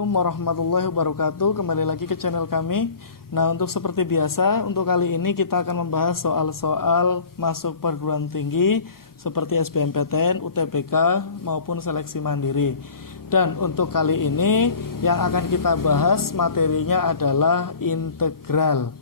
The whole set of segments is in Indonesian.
Assalamualaikum warahmatullahi wabarakatuh. Kembali lagi ke channel kami. Nah, untuk seperti biasa, untuk kali ini kita akan membahas soal-soal masuk perguruan tinggi seperti SBMPTN, UTBK maupun seleksi mandiri. Dan untuk kali ini yang akan kita bahas materinya adalah integral,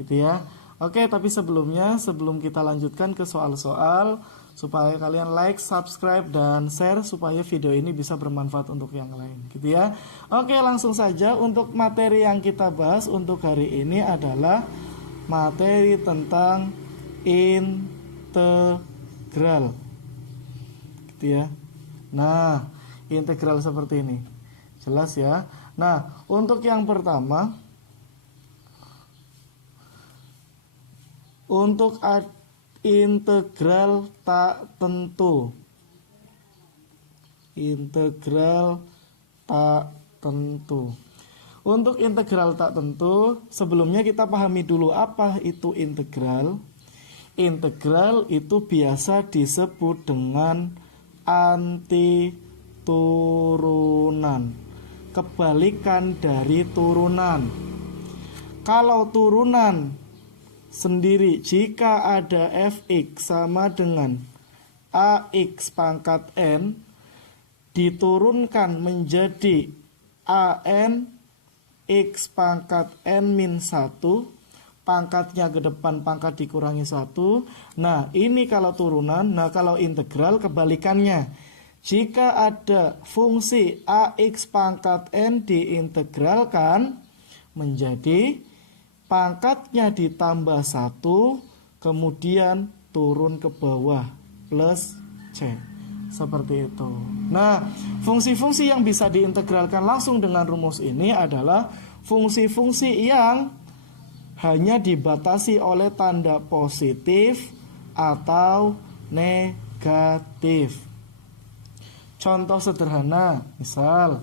gitu ya. Oke, tapi sebelum kita lanjutkan ke soal-soal, supaya kalian like, subscribe, dan share supaya video ini bisa bermanfaat untuk yang lain, gitu ya. Oke, langsung saja untuk materi yang kita bahas untuk hari ini adalah materi tentang integral, gitu ya. Nah, integral seperti ini, jelas ya. Nah, untuk yang pertama, untuk integral tak tentu. Integral tak tentu. Untuk integral tak tentu, sebelumnya kita pahami dulu apa itu integral. Integral itu biasa disebut dengan antiturunan, kebalikan dari turunan. Kalau turunan sendiri, jika ada fx sama dengan ax pangkat n diturunkan menjadi an x pangkat n min 1, pangkatnya ke depan pangkat dikurangi 1. Nah, ini kalau turunan. Nah, kalau integral kebalikannya, jika ada fungsi ax pangkat n diintegralkan menjadi pangkatnya ditambah 1, kemudian turun ke bawah plus C. Seperti itu. Nah, fungsi-fungsi yang bisa diintegralkan langsung dengan rumus ini adalah fungsi-fungsi yang hanya dibatasi oleh tanda positif atau negatif. Contoh sederhana, misal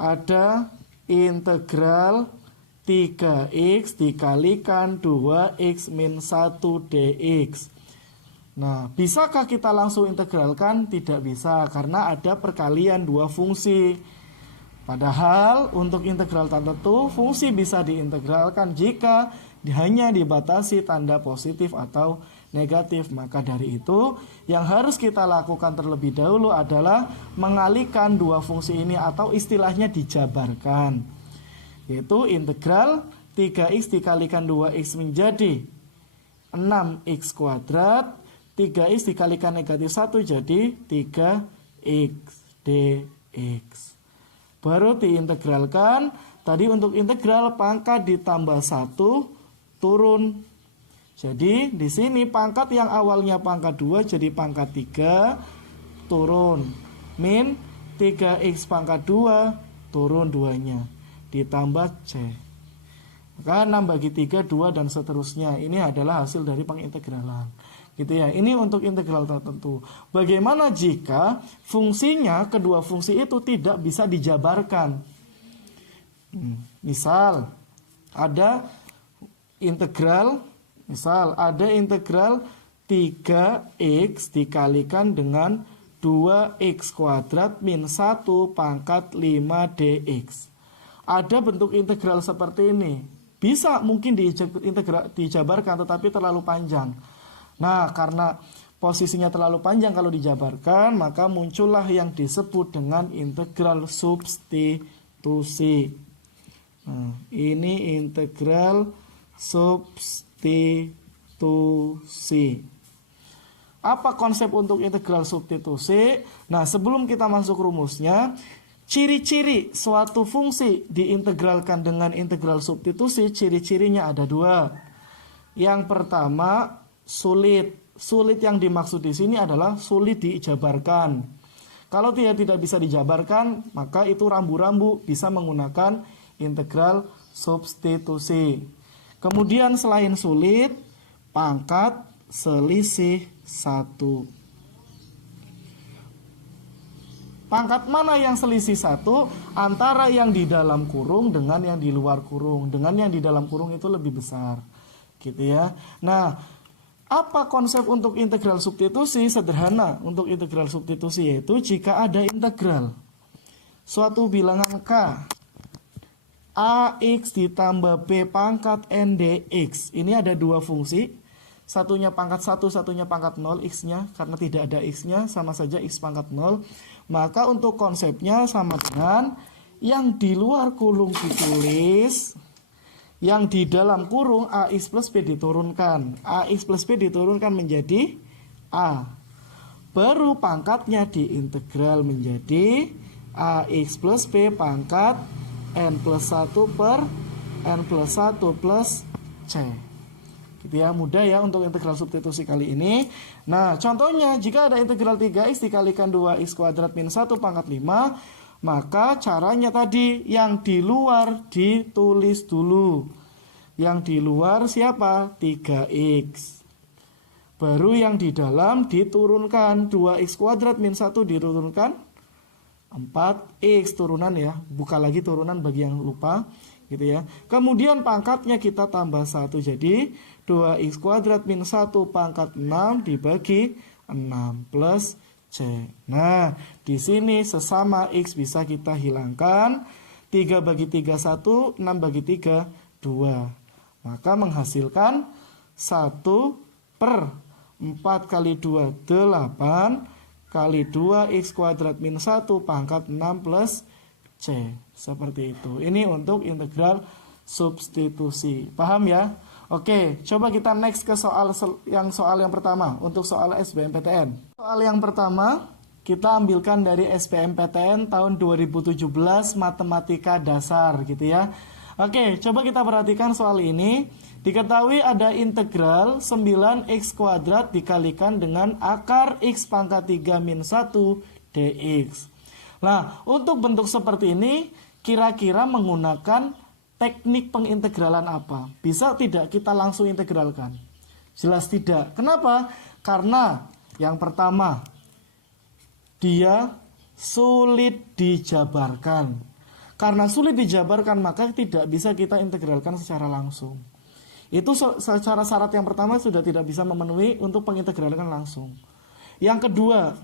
ada integral 3x dikalikan 2x min 1 dx. Nah, bisakah kita langsung integralkan? Tidak bisa, karena ada perkalian dua fungsi. Padahal untuk integral tak tentu, fungsi bisa diintegralkan jika hanya dibatasi tanda positif atau negatif. Maka dari itu, yang harus kita lakukan terlebih dahulu adalah mengalihkan dua fungsi ini atau istilahnya dijabarkan. Yaitu integral 3x dikalikan 2x menjadi 6x kuadrat, 3x dikalikan negatif 1 jadi 3x dx. Baru diintegralkan. Tadi untuk integral pangkat ditambah 1 turun. Jadi di sini pangkat yang awalnya pangkat 2 jadi pangkat 3 turun. Min 3x pangkat 2 turun 2-nya. Ditambah C. Maka 6 bagi 3, 2 dan seterusnya. Ini adalah hasil dari pengintegralan. Gitu ya. Ini untuk integral tertentu. Bagaimana jika fungsinya, kedua fungsi itu tidak bisa dijabarkan? Misal ada integral 3x dikalikan dengan 2x kuadrat min 1 pangkat 5 dx. Ada bentuk integral seperti ini. Bisa mungkin dijabarkan, tetapi terlalu panjang. Nah, karena posisinya terlalu panjang kalau dijabarkan, maka muncullah yang disebut dengan integral substitusi. Nah, ini integral substitusi. Apa konsep untuk integral substitusi? Nah, sebelum kita masuk rumusnya, ciri-ciri suatu fungsi diintegralkan dengan integral substitusi, ciri-cirinya ada dua. Yang pertama, sulit. Sulit yang dimaksud di sini adalah sulit dijabarkan. Kalau dia tidak bisa dijabarkan, maka itu rambu-rambu bisa menggunakan integral substitusi. Kemudian selain sulit, pangkat selisih 1. Pangkat mana yang selisih 1? Antara yang di dalam kurung dengan yang di luar kurung. Dengan yang di dalam kurung itu lebih besar, gitu ya. Nah, apa konsep untuk integral substitusi? Sederhana. Untuk integral substitusi yaitu jika ada integral suatu bilangan K, AX ditambah B pangkat N dx. Ini ada dua fungsi, satunya pangkat 1, satunya pangkat 0 X-nya. Karena tidak ada X-nya, sama saja X pangkat 0. Maka untuk konsepnya sama dengan yang di luar kurung ditulis, yang di dalam kurung AX plus B diturunkan. AX plus B diturunkan menjadi A. Baru pangkatnya diintegral menjadi AX plus B pangkat N plus 1 per N plus 1 plus C. Gitu ya, mudah ya untuk integral substitusi kali ini. Nah, contohnya jika ada integral 3x dikalikan 2x kuadrat min 1 pangkat 5, maka caranya tadi yang di luar ditulis dulu. Yang di luar siapa? 3x. Baru yang di dalam diturunkan, 2x kuadrat min 1 diturunkan 4x turunan ya. Buka lagi turunan bagi yang lupa. Gitu ya. Kemudian pangkatnya kita tambah 1, jadi 2x kuadrat min 1 pangkat 6 dibagi 6 plus C. Nah, di sini sesama X bisa kita hilangkan. 3 bagi 3 1, 6 bagi 3 2. Maka menghasilkan 1 per 4 kali 2 8 kali 2x kuadrat min 1 pangkat 6 plus C. Seperti itu. Ini untuk integral substitusi. Paham ya? Oke, coba kita next ke soal yang pertama. Untuk soal SBMPTN. Soal yang pertama kita ambilkan dari SBMPTN tahun 2017 matematika dasar gitu ya. Oke, coba kita perhatikan soal ini. Diketahui ada integral 9x kuadrat dikalikan dengan akar x pangkat 3 min 1 dx. Nah, untuk bentuk seperti ini kira-kira menggunakan teknik pengintegralan apa? Bisa tidak kita langsung integralkan? Jelas tidak. Kenapa? Karena yang pertama, dia sulit dijabarkan. Karena sulit dijabarkan, maka tidak bisa kita integralkan secara langsung. Itu secara syarat yang pertama sudah tidak bisa memenuhi untuk pengintegralkan langsung. Yang kedua,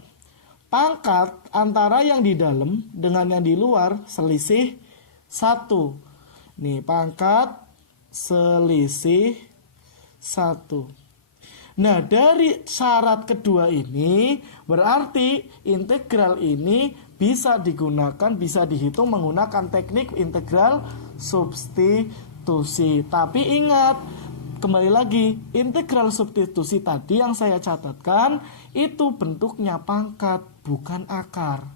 pangkat antara yang di dalam dengan yang di luar selisih 1. Nih, pangkat selisih 1. Nah, dari syarat kedua ini berarti integral ini bisa digunakan, bisa dihitung menggunakan teknik integral substitusi. Tapi ingat, kembali lagi, integral substitusi tadi yang saya catatkan itu bentuknya pangkat, bukan akar.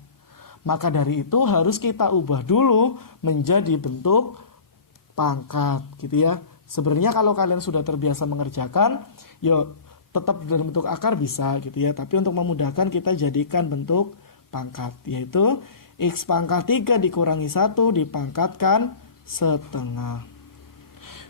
Maka dari itu harus kita ubah dulu menjadi bentuk pangkat, gitu ya. Sebenarnya kalau kalian sudah terbiasa mengerjakan, yuk tetap dalam bentuk akar bisa gitu ya. Tapi untuk memudahkan kita jadikan bentuk pangkat, yaitu x pangkat 3 dikurangi 1 dipangkatkan setengah.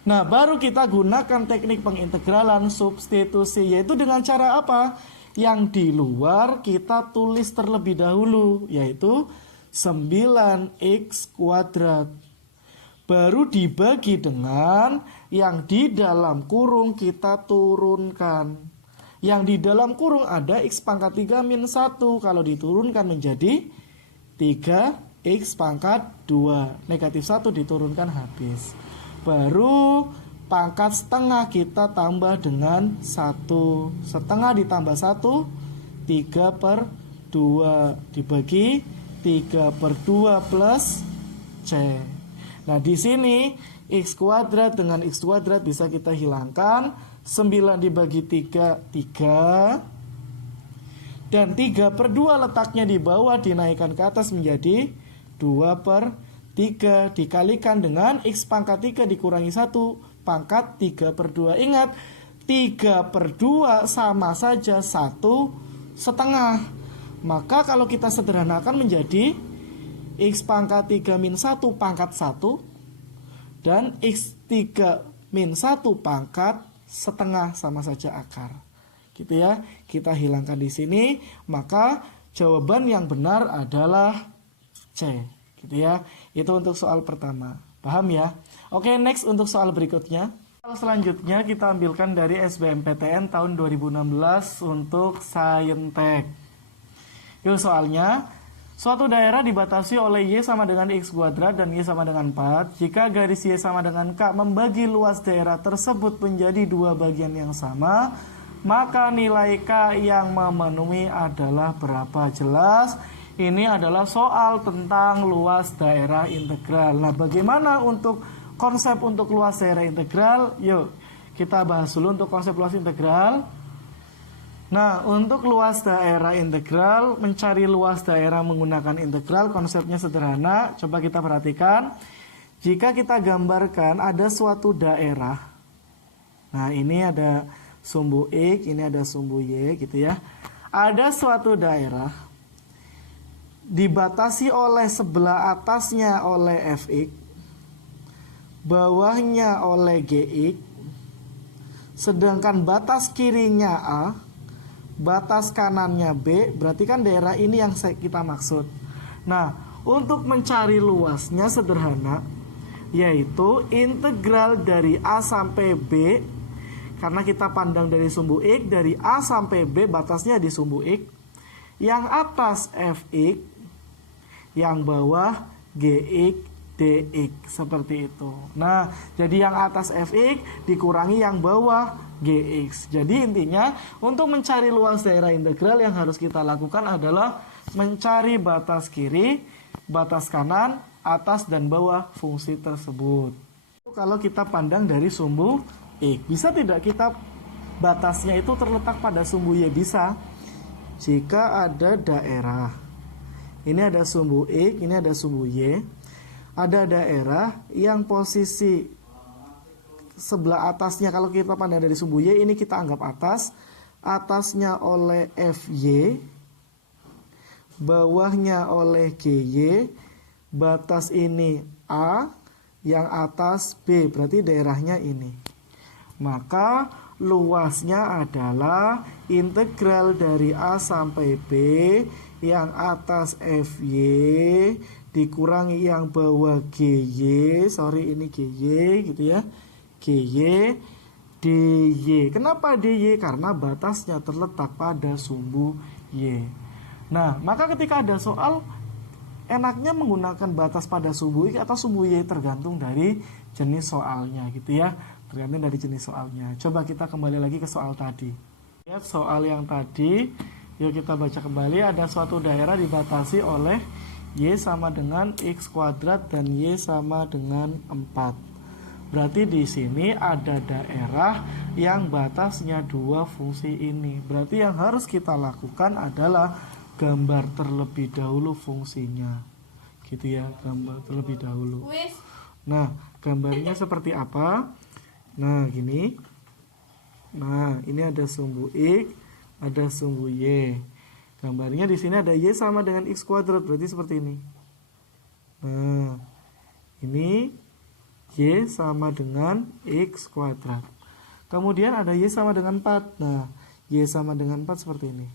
Nah, baru kita gunakan teknik pengintegralan substitusi, yaitu dengan cara apa? Yang di luar kita tulis terlebih dahulu, yaitu 9x kuadrat. Baru dibagi dengan yang di dalam kurung kita turunkan. Yang di dalam kurung ada x pangkat 3 min 1. Kalau diturunkan menjadi 3x pangkat 2. Negatif 1 diturunkan habis. Baru pangkat setengah kita tambah dengan 1. Setengah ditambah 1, 3 per 2. Dibagi 3 per 2 plus C. Nah, di sini x kuadrat dengan x kuadrat bisa kita hilangkan. 9 dibagi 3, 3. Dan 3 per 2 letaknya di bawah, dinaikkan ke atas menjadi 2 per 3. Dikalikan dengan x pangkat 3 dikurangi 1, pangkat 3 per 2. Ingat, 3 per 2 sama saja 1 setengah. Maka kalau kita sederhanakan menjadi x pangkat 3 min 1 pangkat 1 dan x3 min 1 pangkat setengah, sama saja akar. Gitu ya. Kita hilangkan di sini, maka jawaban yang benar adalah C. Gitu ya. Itu untuk soal pertama. Paham ya? Oke, next untuk soal berikutnya. Soal selanjutnya kita ambilkan dari SBMPTN tahun 2016 untuk Saintek. Yuk soalnya, Suatu daerah dibatasi oleh Y sama dengan X kuadrat dan Y sama dengan 4. Jika garis Y sama dengan K membagi luas daerah tersebut menjadi dua bagian yang sama, maka nilai K yang memenuhi adalah berapa? Jelas, ini adalah soal tentang luas daerah integral. Nah, bagaimana untuk konsep untuk luas daerah integral? Yuk, kita bahas dulu untuk konsep luas integral. Nah, untuk luas daerah integral, mencari luas daerah menggunakan integral, konsepnya sederhana. Coba kita perhatikan. Jika kita gambarkan ada suatu daerah. Nah, ini ada sumbu X, ini ada sumbu Y gitu ya. Ada suatu daerah dibatasi oleh sebelah atasnya oleh Fx, bawahnya oleh Gx, sedangkan batas kirinya A, batas kanannya B, berarti kan daerah ini yang kita maksud. Nah, untuk mencari luasnya sederhana, yaitu integral dari A sampai B, karena kita pandang dari sumbu X, dari A sampai B batasnya di sumbu X, yang atas Fx, yang bawah Gx, dx, seperti itu. Nah, jadi yang atas Fx dikurangi yang bawah Gx. Jadi intinya untuk mencari luas daerah integral yang harus kita lakukan adalah mencari batas kiri, batas kanan, atas dan bawah fungsi tersebut. Kalau kita pandang dari sumbu X, bisa tidak kita batasnya itu terletak pada sumbu Y? Bisa. Jika ada daerah, ini ada sumbu X, ini ada sumbu Y, ada daerah yang posisi sebelah atasnya, kalau kita pandang dari sumbu Y, ini kita anggap atas, atasnya oleh FY, bawahnya oleh GY, batas ini A, yang atas B, berarti daerahnya ini. Maka luasnya adalah integral dari A sampai B, yang atas FY dikurangi yang bawah GY, sorry ini GY gitu ya, GY DY. Kenapa DY? Karena batasnya terletak pada sumbu Y. Nah, maka ketika ada soal, enaknya menggunakan batas pada sumbu X atau sumbu Y, tergantung dari jenis soalnya gitu ya. Tergantung dari jenis soalnya. Coba kita kembali lagi ke soal tadi. Lihat soal yang tadi, yuk kita baca kembali. Ada suatu daerah dibatasi oleh Y sama dengan X kuadrat dan Y sama dengan 4. Berarti di sini ada daerah yang batasnya dua fungsi ini. Berarti yang harus kita lakukan adalah gambar terlebih dahulu fungsinya. Gitu ya, gambar terlebih dahulu. Nah, gambarnya seperti apa? Nah, gini. Nah, ini ada sumbu X, ada sumbu Y. Gambarnya di sini ada Y sama dengan X kuadrat, berarti seperti ini. Nah, ini Y sama dengan X kuadrat. Kemudian ada Y sama dengan 4. Nah, Y sama dengan 4 seperti ini.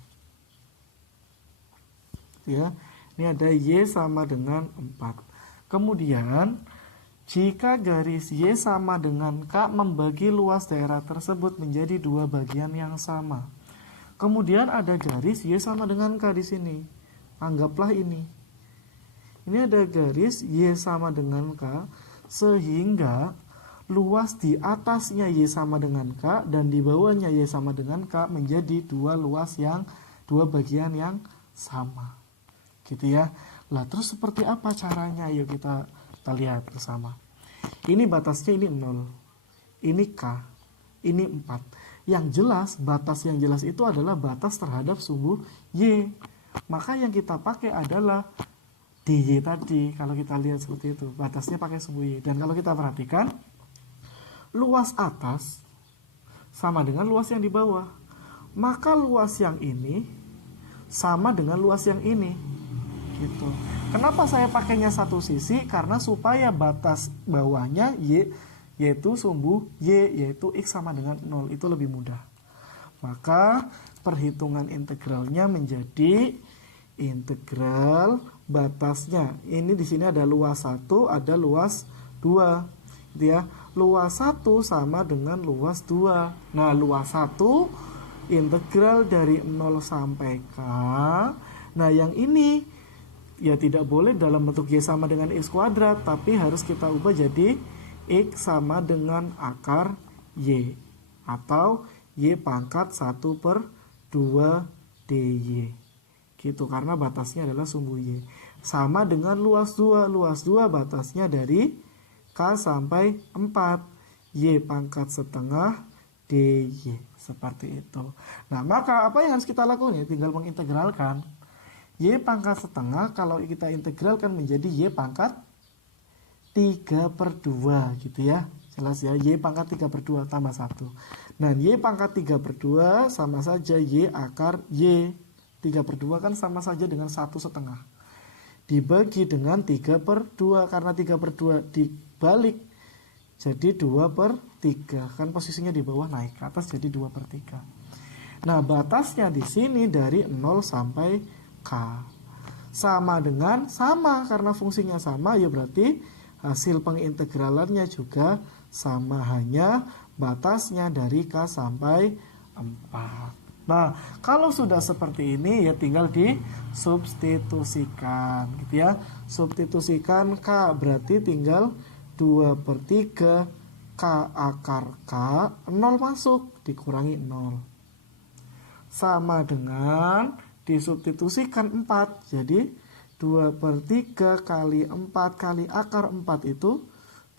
Ya, ini ada Y sama dengan 4. Kemudian, jika garis Y sama dengan K membagi luas daerah tersebut menjadi dua bagian yang sama. Kemudian ada garis Y sama dengan K di sini. Anggaplah ini. Ini ada garis Y sama dengan K, sehingga luas di atasnya Y sama dengan K dan di bawahnya Y sama dengan K menjadi dua bagian yang sama. Gitu ya. Lah terus seperti apa caranya? Yuk kita lihat bersama. Ini batasnya ini 0. Ini K. Ini 4. Yang jelas, batas yang jelas itu adalah batas terhadap sumbu Y. Maka yang kita pakai adalah DY tadi. Kalau kita lihat seperti itu, batasnya pakai sumbu Y. Dan kalau kita perhatikan, luas atas sama dengan luas yang di bawah. Maka luas yang ini sama dengan luas yang ini. Gitu. Kenapa saya pakainya satu sisi? Karena supaya batas bawahnya Y, yaitu sumbu Y, yaitu X sama dengan 0. Itu lebih mudah. Maka perhitungan integralnya menjadi integral batasnya. Ini di sini ada luas 1, ada luas 2. Gitu ya. Luas 1 sama dengan luas 2. Nah, luas 1 integral dari 0 sampai K. Nah, yang ini ya tidak boleh dalam bentuk Y sama dengan X kuadrat, tapi harus kita ubah jadi X sama dengan akar Y atau Y pangkat 1/2 DY gitu, karena batasnya adalah sumbu Y. Sama dengan luas 2. Luas 2 batasnya dari K sampai 4. Y pangkat setengah DY. Seperti itu. Nah, maka apa yang harus kita lakukan? Ya, tinggal mengintegralkan. Y pangkat setengah kalau kita integralkan menjadi Y pangkat 3/2 gitu ya. Jelas ya, Y pangkat 3/2 tambah 1. Nah, Y pangkat 3/2 sama saja Y akar Y. 3/2 kan sama saja dengan 1/2. Dibagi dengan 3/2, karena 3/2 dibalik jadi 2/3. Kan posisinya di bawah naik ke atas jadi 2/3. Nah, batasnya di sini dari 0 sampai K. Sama dengan sama, karena fungsinya sama ya berarti hasil pengintegralannya juga sama, hanya batasnya dari K sampai 4. Nah, kalau sudah seperti ini ya tinggal disubstitusikan gitu ya. Substitusikan K berarti tinggal 2/3 K akar K, 0 masuk, dikurangi 0. Sama dengan disubstitusikan 4. Jadi 2/3 kali 4 kali akar 4 itu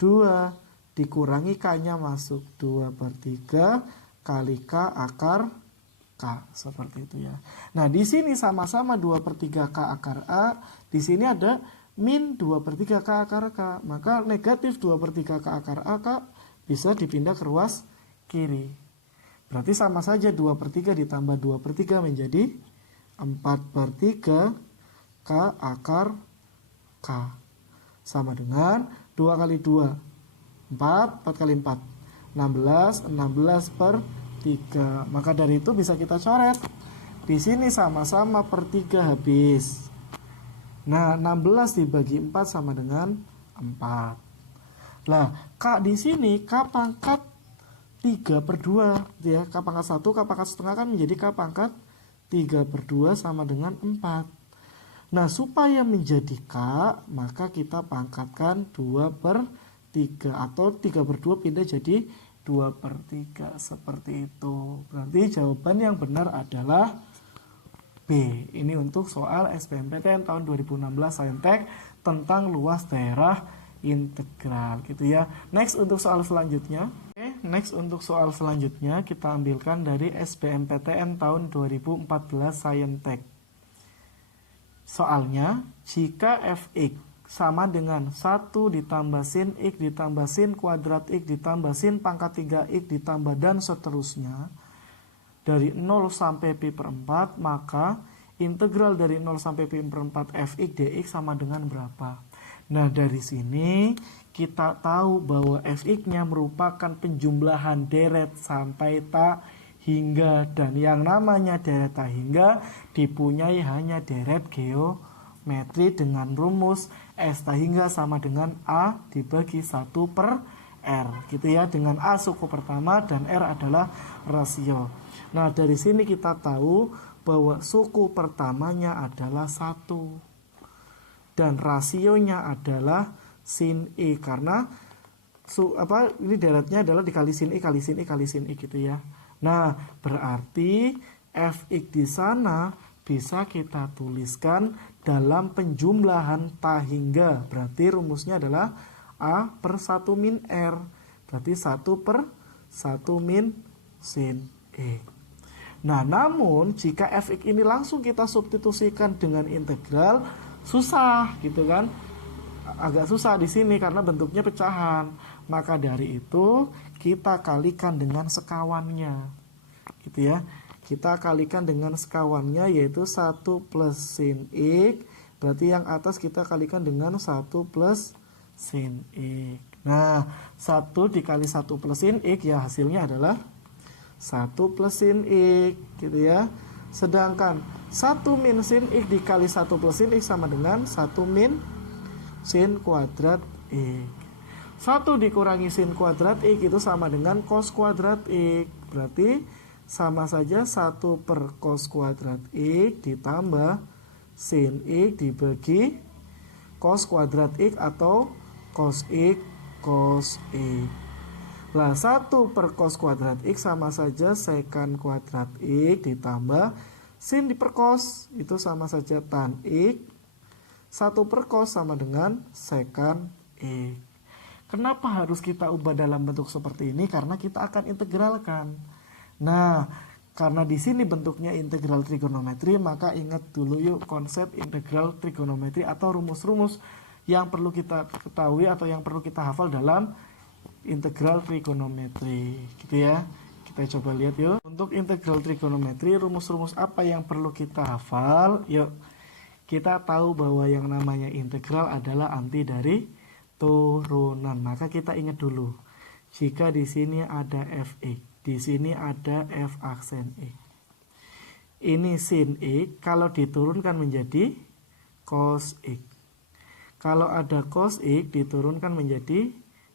2. Dikurangi K-nya masuk, 2/3 kali K akar K, seperti itu ya. Nah, di sini sama-sama 2/3 K akar A, di sini ada min 2/3 K akar K, maka negatif 2/3 K akar A K bisa dipindah ke ruas kiri. Berarti sama saja 2/3 ditambah 2/3 menjadi 4/3 K akar K. Sama dengan 2 kali 2, 4, 4 kali 4, 16, 16/3. Maka dari itu bisa kita coret. Di sini sama-sama per 3 habis. Nah, 16 dibagi 4 sama dengan 4. Nah, K di sini K pangkat 3/2 ya. K pangkat 1, K pangkat setengah kan menjadi K pangkat 3/2 sama dengan 4. Nah, supaya menjadi K, maka kita pangkatkan 2/3 atau 3/2 pindah jadi 2/3, seperti itu. Berarti jawaban yang benar adalah B. Ini untuk soal SBMPTN tahun 2016 Saintek tentang luas daerah integral gitu ya. Next untuk soal selanjutnya. Next untuk soal selanjutnya kita ambilkan dari SBMPTN tahun 2014 Saintek. Soalnya, jika fx sama dengan 1 ditambah sin x ditambah sin kuadrat x ditambah sin pangkat 3x ditambah dan seterusnya dari 0 sampai pi/4, maka integral dari 0 sampai pi/4 fx dx sama dengan berapa? Nah, dari sini kita tahu bahwa fx-nya merupakan penjumlahan deret sampai tak hingga, dan yang namanya deret tak hingga dipunyai hanya deret geometri dengan rumus S tak hingga sama dengan A dibagi 1/R gitu ya, dengan A suku pertama dan R adalah rasio. Nah, dari sini kita tahu bahwa suku pertamanya adalah 1 dan rasionya adalah sin I, karena ini deretnya adalah dikali sin I kali sin I kali sin I gitu ya. Nah, berarti fx di sana bisa kita tuliskan dalam penjumlahan tak hingga. Berarti rumusnya adalah A/1 min R. Berarti 1/1 min sin X. Nah, namun jika fx ini langsung kita substitusikan dengan integral, susah gitu kan. Agak susah di sini karena bentuknya pecahan. Maka dari itu kita kalikan dengan sekawannya. Gitu ya. Kita kalikan dengan sekawannya yaitu 1 plus sin X. Berarti yang atas kita kalikan dengan 1 plus sin X. Nah, 1 dikali 1 plus sin X ya hasilnya adalah 1 plus sin X gitu ya. Sedangkan 1 min sin X dikali 1 plus sin X sama dengan 1 min sin kuadrat X. 1 dikurangi sin kuadrat X itu sama dengan cos kuadrat X. Berarti sama saja 1 per cos kuadrat X ditambah sin X dibagi cos kuadrat X atau cos X cos X. Lah 1 per cos kuadrat X sama saja secant kuadrat X ditambah sin diperkos itu sama saja tan X. 1 per cos sama dengan secant X. Kenapa harus kita ubah dalam bentuk seperti ini? Karena kita akan integralkan. Nah, karena di sini bentuknya integral trigonometri, maka ingat dulu yuk konsep integral trigonometri atau rumus-rumus yang perlu kita ketahui atau yang perlu kita hafal dalam integral trigonometri, gitu ya. Kita coba lihat yuk. Untuk integral trigonometri, rumus-rumus apa yang perlu kita hafal? Yuk, kita tahu bahwa yang namanya integral adalah anti dari turunan. Maka kita ingat dulu, jika di sini ada fx, di sini ada f aksen x. Ini sin x, kalau diturunkan menjadi cos x. Kalau ada cos x, diturunkan menjadi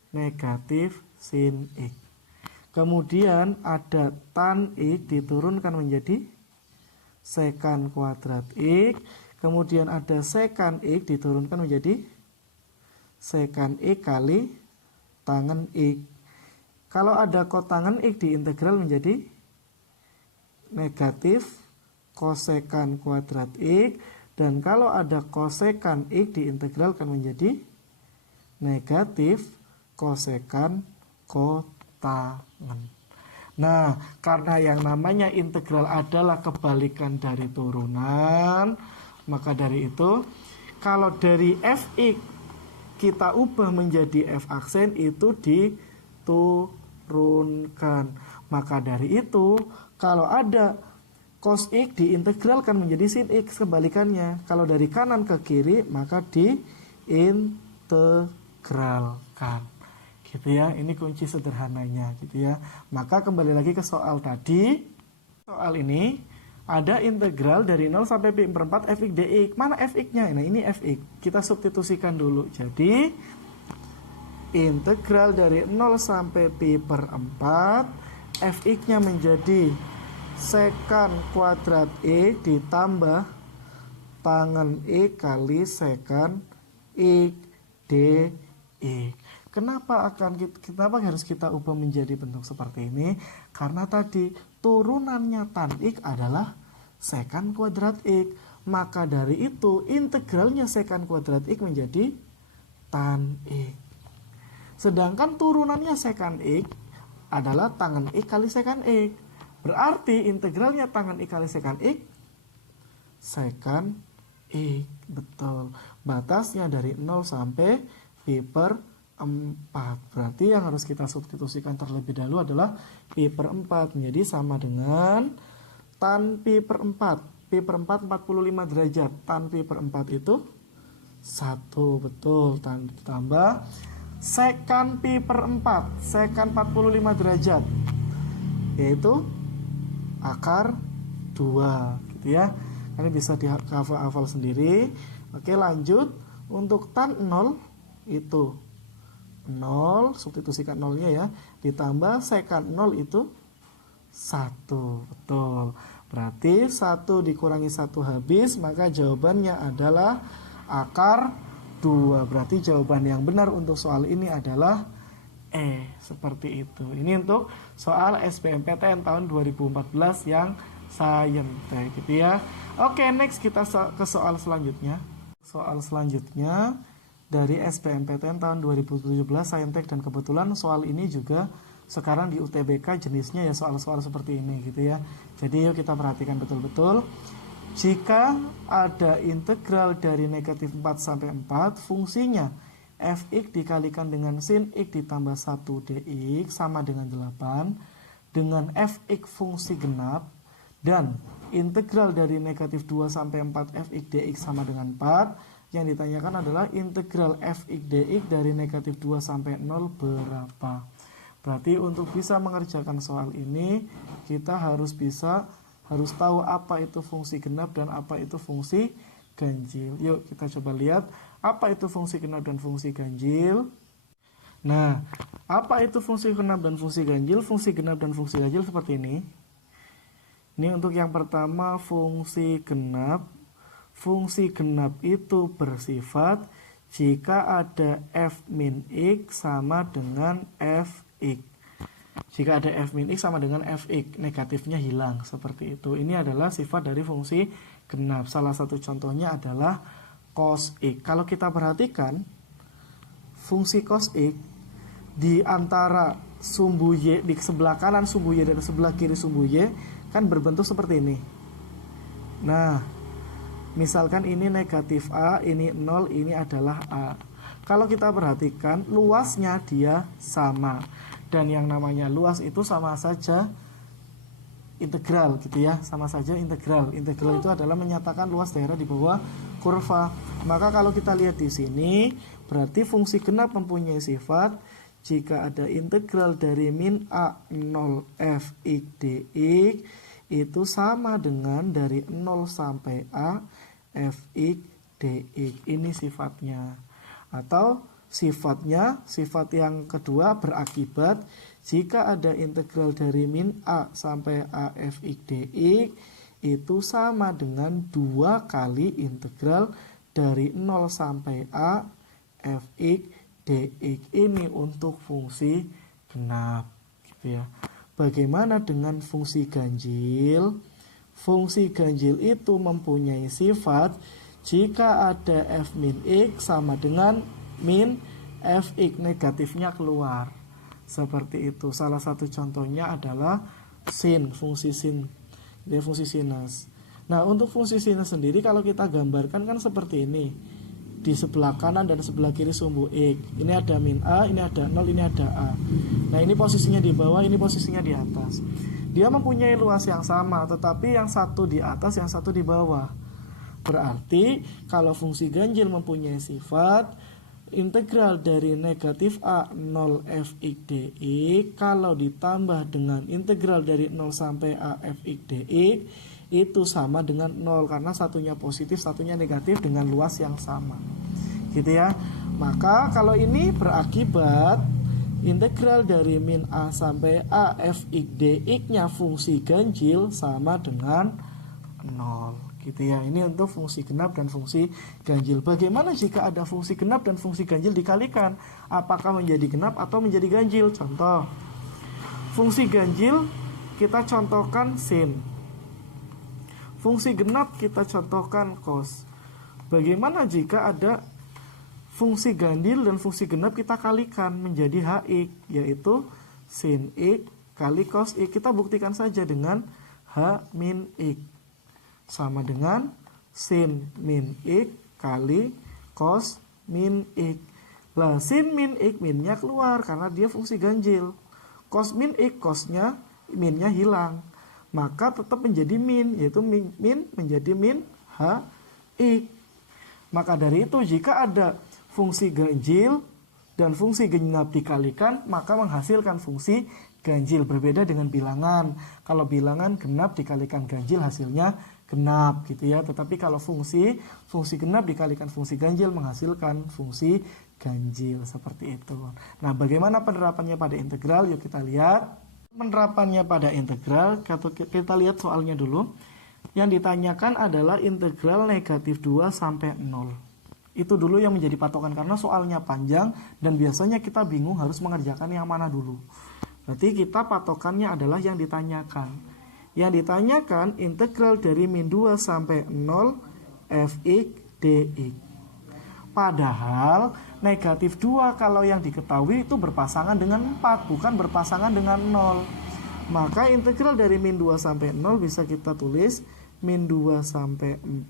negatif sin x. Kemudian ada tan x, diturunkan menjadi secant kuadrat x. Kemudian ada secant x, diturunkan menjadi secant x kali tangen x. Kalau ada kotangan X diintegral menjadi negatif kosekan kuadrat X. Dan kalau ada kosekan X diintegralkan menjadi negatif kosekan kotangen. Nah, karena yang namanya integral adalah kebalikan dari turunan, maka dari itu, kalau dari fx kita ubah menjadi f aksen itu diturunkan. Maka dari itu, kalau ada cos X diintegralkan menjadi sin X, kebalikannya. Kalau dari kanan ke kiri, maka diintegralkan. Gitu ya, ini kunci sederhananya gitu ya. Maka kembali lagi ke soal tadi. Soal ini ada integral dari 0 sampai pi per 4 fx dx. Mana fx-nya? Nah, ini fx. Kita substitusikan dulu. Jadi integral dari 0 sampai pi per 4, fx-nya menjadi secant kuadrat e ditambah tangen e kali secant x dx. Kenapa harus kita ubah menjadi bentuk seperti ini? Karena tadi turunannya tan x adalah secant kuadrat x. Maka dari itu integralnya secant kuadrat x menjadi tan x. Sedangkan turunannya secant x adalah tangen x kali secant x. Berarti integralnya tangen x kali secant x secant x. Betul. Batasnya dari 0 sampai pi per 4. Berarti yang harus kita substitusikan terlebih dahulu adalah pi per 4. Menjadi sama dengan tan pi per 4. Pi per 4 45 derajat. Tan pi per 4 itu 1. Betul. Tan ditambah secant pi per 4. Secant 45 derajat. Yaitu akar 2. Gitu ya. Ini bisa dihafal sendiri. Oke, lanjut. Untuk tan 0 itu 0, substitusikan 0-nya ya, ditambah secant 0 itu 1. Betul. Berarti 1 dikurangi 1 habis, maka jawabannya adalah akar 2. Berarti jawaban yang benar untuk soal ini adalah E. Seperti itu. Ini untuk soal SBMPTN tahun 2014 yang saintek gitu ya. Oke, next kita ke soal selanjutnya. Soal selanjutnya dari SBMPTN tahun 2017 saintek, dan kebetulan soal ini juga sekarang di UTBK jenisnya ya soal-soal seperti ini gitu ya. Jadi yuk kita perhatikan betul-betul. Jika ada integral dari negatif 4 sampai 4, fungsinya fx dikalikan dengan sin x ditambah 1 dx sama dengan 8 dengan fx fungsi genap, dan integral dari negatif 2 sampai 4 fx dx sama dengan 4. Yang ditanyakan adalah integral fx dx dari negatif 2 sampai 0 berapa. Berarti untuk bisa mengerjakan soal ini, kita harus tahu apa itu fungsi genap dan apa itu fungsi ganjil. Yuk kita coba lihat apa itu fungsi genap dan fungsi ganjil. Nah, apa itu fungsi genap dan fungsi ganjil? Fungsi genap dan fungsi ganjil seperti ini. Ini untuk yang pertama fungsi genap. fungsi genap itu bersifat jika ada f min x sama dengan fx. Jika ada f min x sama dengan fx, negatifnya hilang, seperti itu. Ini adalah sifat dari fungsi genap. Salah satu contohnya adalah cos x. Kalau kita perhatikan, fungsi cos x di antara sumbu y, di sebelah kanan sumbu y dan sebelah kiri sumbu y, kan berbentuk seperti ini. Nah, misalkan ini negatif A, ini 0, ini adalah A. Kalau kita perhatikan, luasnya dia sama. Dan yang namanya luas itu sama saja integral gitu ya, sama saja integral. Integral itu adalah menyatakan luas daerah di bawah kurva. Maka kalau kita lihat di sini, berarti fungsi genap mempunyai sifat jika ada integral dari min A 0 fx dx itu sama dengan dari 0 sampai A fx dx. Ini sifatnya. Atau sifatnya, sifat yang kedua berakibat jika ada integral dari min A sampai A fx dx itu sama dengan 2 kali integral dari 0 sampai A fx dx. Ini untuk fungsi genap gitu ya. Bagaimana dengan fungsi ganjil? Fungsi ganjil itu mempunyai sifat jika ada f min x sama dengan min fx, negatifnya keluar. Seperti itu. Salah satu contohnya adalah sin, fungsi sin. Ini fungsi sinus. Nah, untuk fungsi sinus sendiri kalau kita gambarkan kan seperti ini. Di sebelah kanan dan sebelah kiri sumbu x. Ini ada min A, ini ada 0, ini ada A. Nah, ini posisinya di bawah, ini posisinya di atas. Dia mempunyai luas yang sama, tetapi yang satu di atas, yang satu di bawah. Berarti kalau fungsi ganjil mempunyai sifat integral dari negatif A 0 fx dx kalau ditambah dengan integral dari 0 sampai A fx dx itu sama dengan 0 karena satunya positif, satunya negatif dengan luas yang sama. Gitu ya. Maka kalau ini berakibat integral dari min A sampai A fx dx-nya fungsi ganjil sama dengan 0. Gitu ya. Ini untuk fungsi genap dan fungsi ganjil. Bagaimana jika ada fungsi genap dan fungsi ganjil dikalikan? Apakah menjadi genap atau menjadi ganjil? Contoh. Fungsi ganjil kita contohkan sin. Fungsi genap kita contohkan cos. Bagaimana jika ada fungsi ganjil dan fungsi genap kita kalikan menjadi hx, yaitu sin x kali cos x. Kita buktikan saja dengan h min x sama dengan sin min x kali cos min x. Lah sin min x, minnya keluar karena dia fungsi ganjil. Cos min x, cosnya, minnya hilang. Maka tetap menjadi min, yaitu min menjadi min h x. Maka dari itu jika ada fungsi ganjil dan fungsi genap dikalikan, maka menghasilkan fungsi ganjil. Berbeda dengan bilangan. Kalau bilangan genap dikalikan ganjil hasilnya genap gitu ya. Tetapi kalau fungsi genap dikalikan fungsi ganjil menghasilkan fungsi ganjil, seperti itu. Nah, bagaimana penerapannya pada integral? Yuk kita lihat. Penerapannya pada integral, kita lihat soalnya dulu. Yang ditanyakan adalah integral negatif 2 sampai 0. Itu dulu yang menjadi patokan karena soalnya panjang dan biasanya kita bingung harus mengerjakan yang mana dulu. Berarti kita patokannya adalah yang ditanyakan. Yang ditanyakan integral dari min 2 sampai 0 fx dx. Padahal negatif 2 kalau yang diketahui itu berpasangan dengan 4, bukan berpasangan dengan 0. Maka integral dari min 2 sampai 0 bisa kita tulis min 2 sampai 4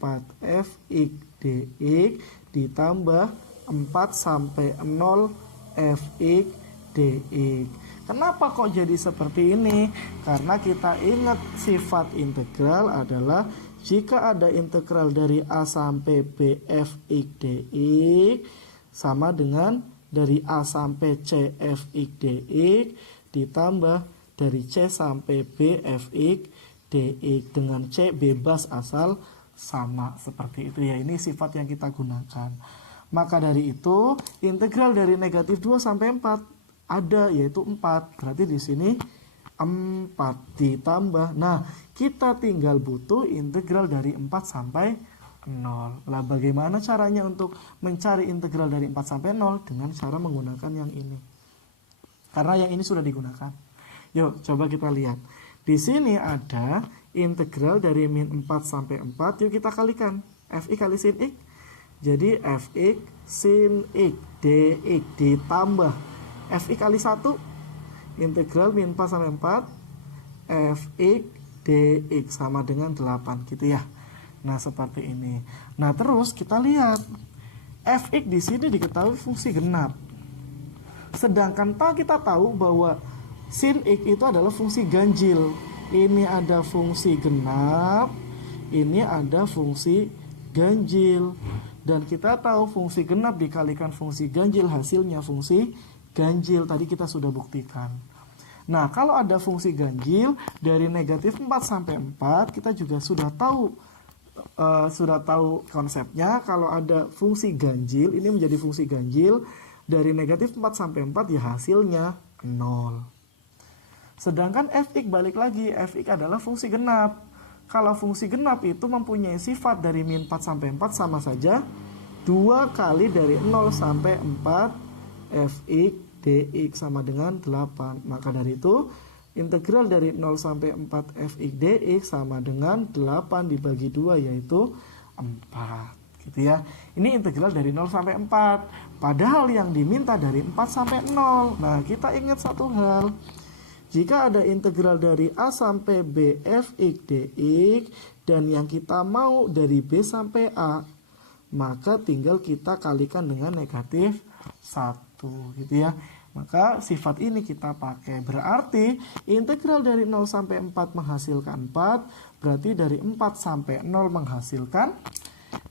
fx dx ditambah 4 sampai 0 fx dx. Kenapa kok jadi seperti ini? Karena kita ingat sifat integral adalah jika ada integral dari A sampai B fx dx sama dengan dari A sampai C fx dx ditambah dari C sampai B fx dx dengan C bebas asal sama, seperti itu ya. Ini sifat yang kita gunakan. Maka dari itu integral dari negatif 2 sampai 4 ada, yaitu 4. Berarti di sini 4 ditambah. Nah, kita tinggal butuh integral dari 4 sampai 0. Lah bagaimana caranya untuk mencari integral dari 4 sampai 0? Dengan cara menggunakan yang ini. Karena yang ini sudah digunakan. Yuk, coba kita lihat. Di sini ada integral dari min 4 sampai 4. Yuk kita kalikan. Fx kali sin x. Jadi Fx sin x dx ditambah Fx kali 1. Integral min 4 sampai 4. Fx dx sama dengan 8 gitu ya. Nah, seperti ini. Nah, terus kita lihat Fx di sini diketahui fungsi genap. Sedangkan kita tahu bahwa sin x itu adalah fungsi ganjil. Ini ada fungsi genap, ini ada fungsi ganjil. Dan kita tahu fungsi genap dikalikan fungsi ganjil hasilnya fungsi ganjil. Tadi kita sudah buktikan. Nah, kalau ada fungsi ganjil dari negatif 4 sampai 4, kita juga sudah tahu konsepnya. Kalau ada fungsi ganjil, ini menjadi fungsi ganjil dari negatif 4 sampai 4 ya hasilnya 0. Sedangkan Fx balik lagi, Fx adalah fungsi genap. Kalau fungsi genap itu mempunyai sifat dari min 4 sampai 4 sama saja 2 kali dari 0 sampai 4 Fx dx sama dengan 8. Maka dari itu integral dari 0 sampai 4 Fx dx sama dengan 8 dibagi 2 yaitu 4 gitu ya. Ini integral dari 0 sampai 4. Padahal yang diminta dari 4 sampai 0. Nah, kita ingat satu hal. Jika ada integral dari A sampai B Fx dx dan yang kita mau dari B sampai A, maka tinggal kita kalikan dengan negatif 1 gitu ya. Maka sifat ini kita pakai. Berarti integral dari 0 sampai 4 menghasilkan 4. Berarti dari 4 sampai 0 menghasilkan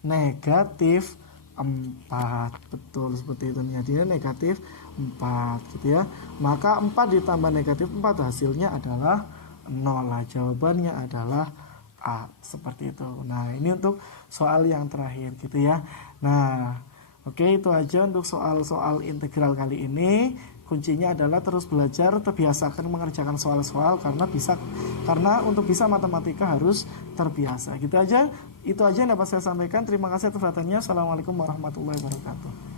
negatif 4. Betul seperti itu. Jadinya negatif 4 gitu ya. Maka 4 ditambah negatif 4 hasilnya adalah 0 lah. Jawabannya adalah A. Seperti itu. Nah, ini untuk soal yang terakhir gitu ya. Nah, oke, itu aja untuk soal-soal integral kali ini. Kuncinya adalah terus belajar, terbiasakan mengerjakan soal-soal karena untuk bisa matematika harus terbiasa. Gitu aja. Itu aja yang dapat saya sampaikan. Terima kasih atas perhatiannya. Assalamualaikum warahmatullahi wabarakatuh.